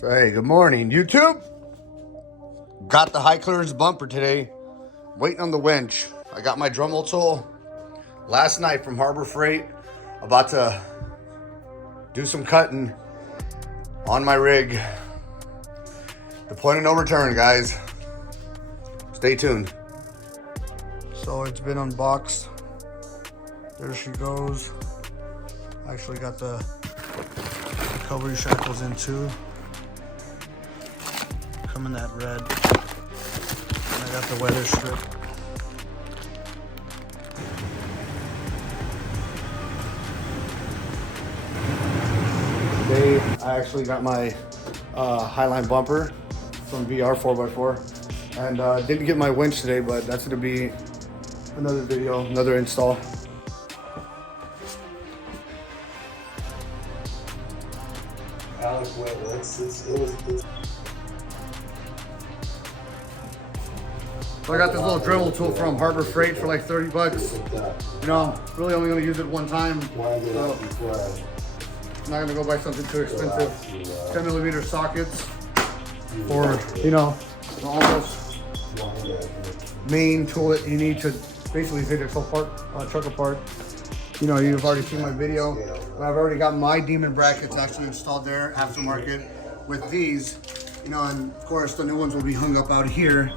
So, hey, good morning, YouTube. Got the high clearance bumper today. Waiting on the winch. I got my Dremel tool last night from Harbor Freight. About to do some cutting on my rig. The point of no return, guys. Stay tuned. So it's been unboxed. There she goes. I actually got the recovery shackles in too. Come in that red. And I got the weather strip. Today I actually got my Highline bumper from VR 4x4 and didn't get my winch today, but that's gonna be another video, another install. Alex went once. So I got this little Dremel tool from Harbor Freight for like 30 bucks. You know, I'm really only gonna use it one time. So I'm not gonna go buy something too expensive. 10mm sockets for, you know, the almost main tool that you need to basically take this whole truck apart. You know, you've already seen my video. I've already got my Demon brackets actually installed there, aftermarket, with these. You know, and of course the new ones will be hung up out here.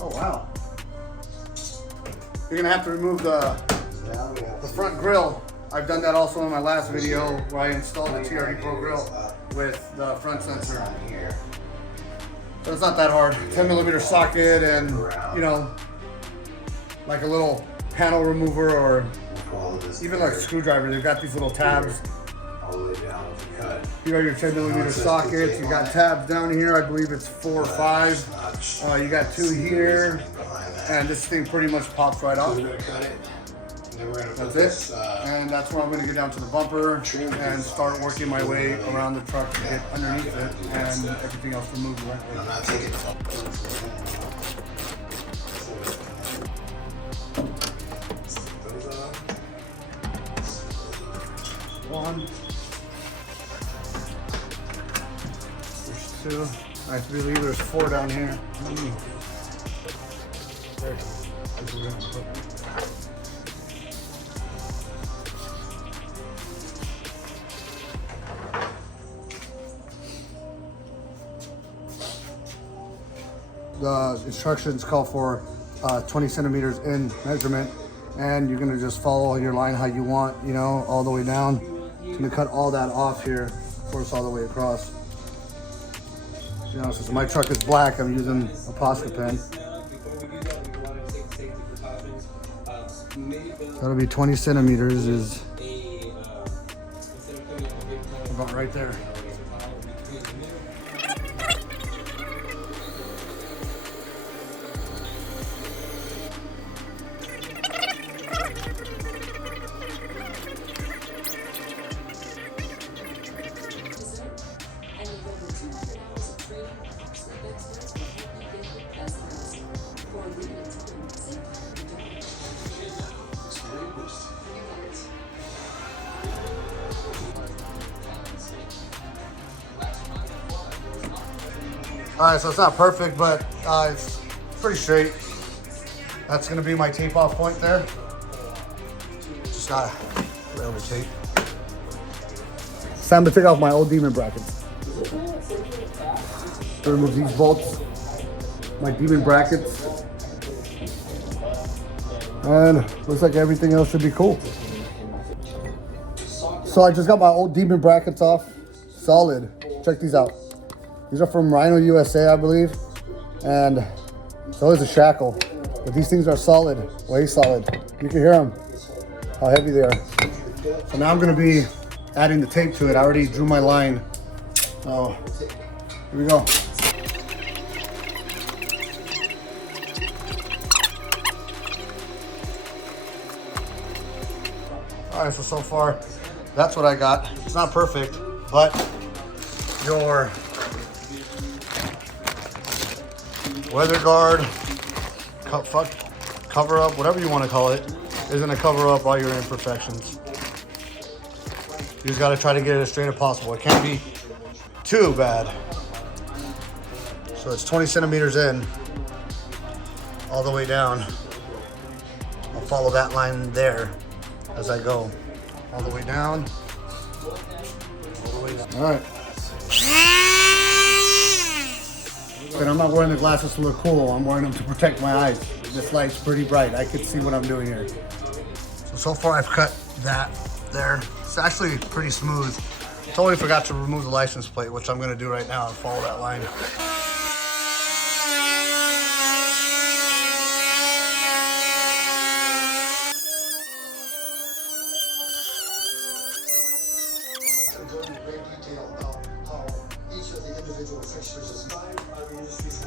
Oh wow! You're gonna have to remove the front grill. I've done that also in my last video where I installed the TRD Pro grill with the front sensor. So it's not that hard. 10mm socket and, you know, like a little panel remover or even like a screwdriver. They've got these little tabs. You got your 10mm sockets. You got tabs down here. I believe it's 4 or 5. You got 2 here, and this thing pretty much pops right off. That's it, and that's where I'm going to get down to the bumper and start working my way around the truck to get underneath it and everything else to move the right way. One. There's 2. I believe there's 4 down here. The instructions call for 20 centimeters in measurement, and you're gonna just follow your line how you want, you know, all the way down. I'm gonna cut all that off here, of course, all the way across. You know, since my truck is black, I'm using a Posca pen. That'll be 20 centimeters is about right there. All right, so it's not perfect, but it's pretty straight. That's gonna be my tape off point there. Just gotta lay over tape. It's time to take off my old Demon brackets. To remove these bolts, my Demon brackets. And looks like everything else should be cool. So I just got my old Demon brackets off, solid. Check these out. These are from Rhino USA, I believe. And so is a shackle. But these things are solid, way solid. You can hear them, how heavy they are. So now I'm gonna be adding the tape to it. I already drew my line. So here we go. All right, so far, that's what I got. It's not perfect, but your weather guard, cover up, whatever you want to call it, is going to cover up all your imperfections. You just got to try to get it as straight as possible. It can't be too bad. So it's 20 centimeters in, all the way down. I'll follow that line there as I go. All the way down. All the way down. All right. But I'm not wearing the glasses to look cool. I'm wearing them to protect my eyes. This light's pretty bright. I can see what I'm doing here. So far I've cut that there. It's actually pretty smooth. Totally forgot to remove the license plate, which I'm gonna do right now and follow that line.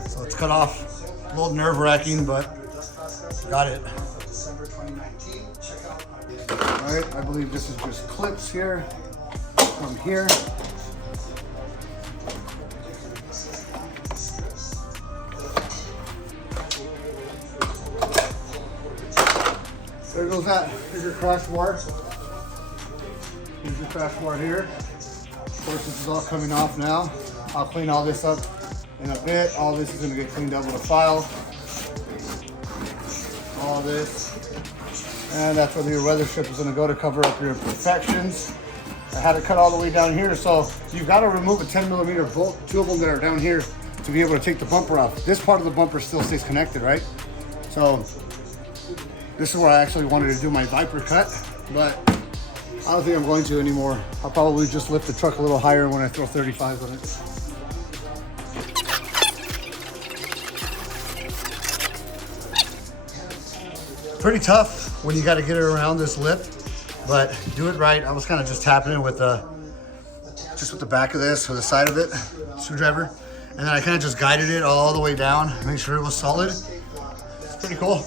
So it's cut off. A little nerve-wracking, but got it. All right, I believe this is just clips here, from here. There goes that. Here's your crash bar. Here's your crash bar here. Of course, this is all coming off now. I'll clean all this up in a bit. All this is gonna get cleaned up with a file. All this. And that's where your weather strip is gonna go to cover up your imperfections. I had it cut all the way down here, so you've got to remove a 10mm bolt, two of them that are down here, to be able to take the bumper off. This part of the bumper still stays connected, right? So this is where I actually wanted to do my Viper cut, but I don't think I'm going to anymore. I'll probably just lift the truck a little higher when I throw 35s on it. Pretty tough when you got to get it around this lip, but do it right. I was kind of just tapping it with the back of this or the side of it, screwdriver, and then I kind of just guided it all the way down, make sure it was solid. It's pretty cool.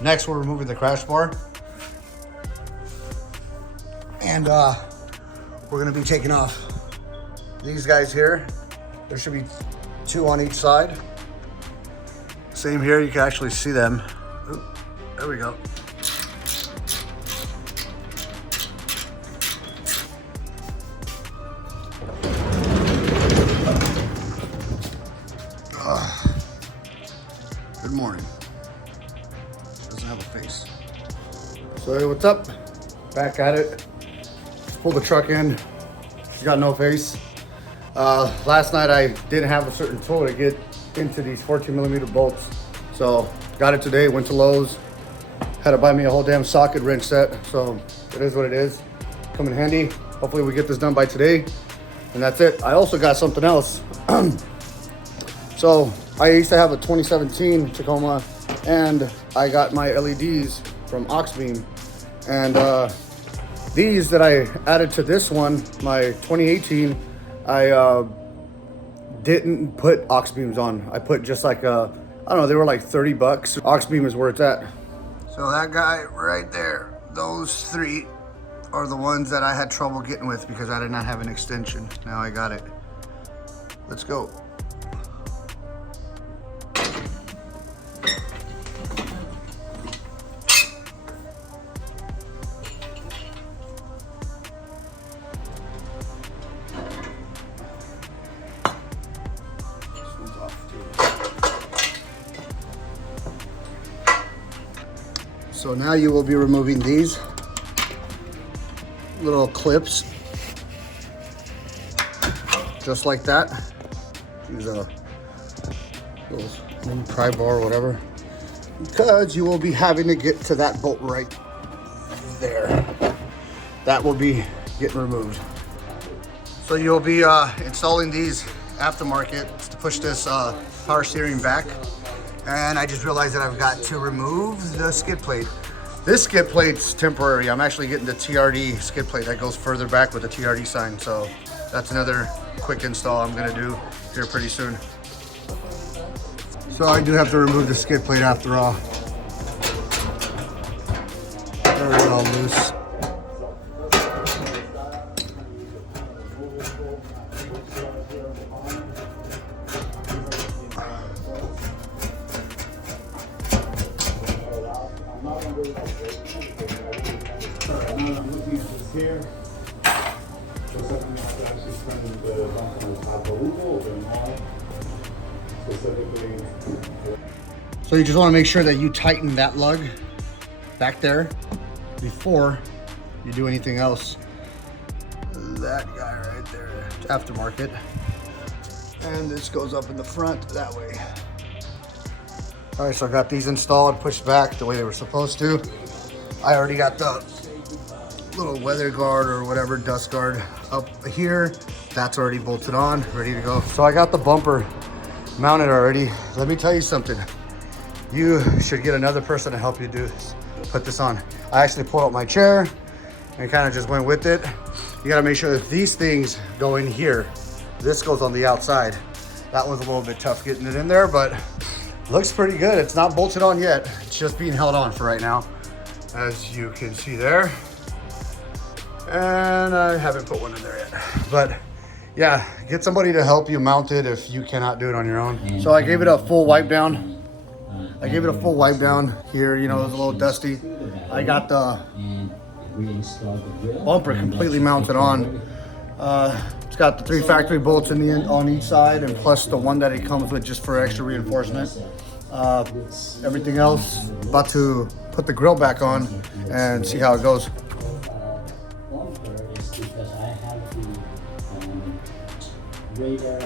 Next, we're removing the crash bar, and we're gonna be taking off these guys here. There should be two on each side. Same here, you can actually see them. Ooh, there we go. Good morning. Doesn't have a face. So hey, what's up? Back at it. Just pulled the truck in. She's got no face. Last night I didn't have a certain tool to get into these 14mm bolts. So got it today, went to Lowe's. Had to buy me a whole damn socket wrench set. So it is what it is. Come in handy. Hopefully we get this done by today. And that's it. I also got something else. So I used to have a 2017 Tacoma, and I got my LEDs from Oxbeam. And these that I added to this one, my 2018, I didn't put Oxbeams on. I put just like I don't know, they were like 30 bucks. Oxbeam is where it's at. So that guy right there, those three are the ones that I had trouble getting with because I did not have an extension. Now I got it. Let's go. So now you will be removing these little clips, just like that. Use a little maybe pry bar or whatever, because you will be having to get to that bolt right there. That will be getting removed. So you'll be installing these aftermarket to push this power steering back. And I just realized that I've got to remove the skid plate. This skid plate's temporary. I'm actually getting the TRD skid plate that goes further back with the TRD sign. So that's another quick install I'm gonna do here pretty soon. So I do have to remove the skid plate after all. They're all loose. Here. specifically. So you just want to make sure that you tighten that lug back there before you do anything else. That guy right there, aftermarket. And this goes up in the front that way. All right, so I got these installed, pushed back the way they were supposed to. I already got the little weather guard or whatever, dust guard up here. That's already bolted on, ready to go. So I got the bumper mounted already. Let me tell you something. You should get another person to help you do this. Put this on. I actually pulled out my chair and kind of just went with it. You gotta make sure that these things go in here. This goes on the outside. That was a little bit tough getting it in there, but looks pretty good. It's not bolted on yet. It's just being held on for right now, as you can see there. And I haven't put one in there yet. But yeah, get somebody to help you mount it if you cannot do it on your own. So I gave it a full wipe down. I gave it a full wipe down here. You know, it was a little dusty. I got the bumper completely mounted on. It's got the 3 factory bolts on each side, and plus the one that it comes with just for extra reinforcement. Everything else, about to put the grill back on and see how it goes. Radar,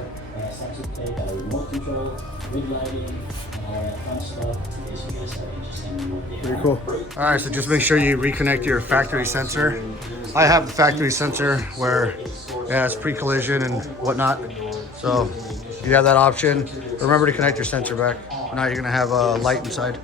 sensor plate, remote control, rig lighting, all that fun stuff. In case you guys are interested in what they Pretty cool. All right, so just make sure you reconnect your factory sensor. I have the factory sensor where it has pre-collision and whatnot. So you have that option. Remember to connect your sensor back. Now you're gonna have a light inside.